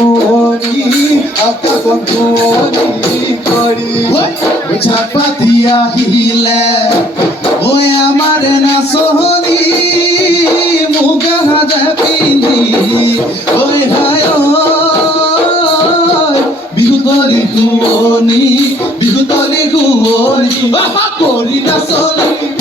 গুণী আকা গুণী করি ছাপাতি আহিলে ওই আমার না সোহনি মুগা হাজা পিন্ধি ওই হায় বিহুতলি গুণী করি না সোহনি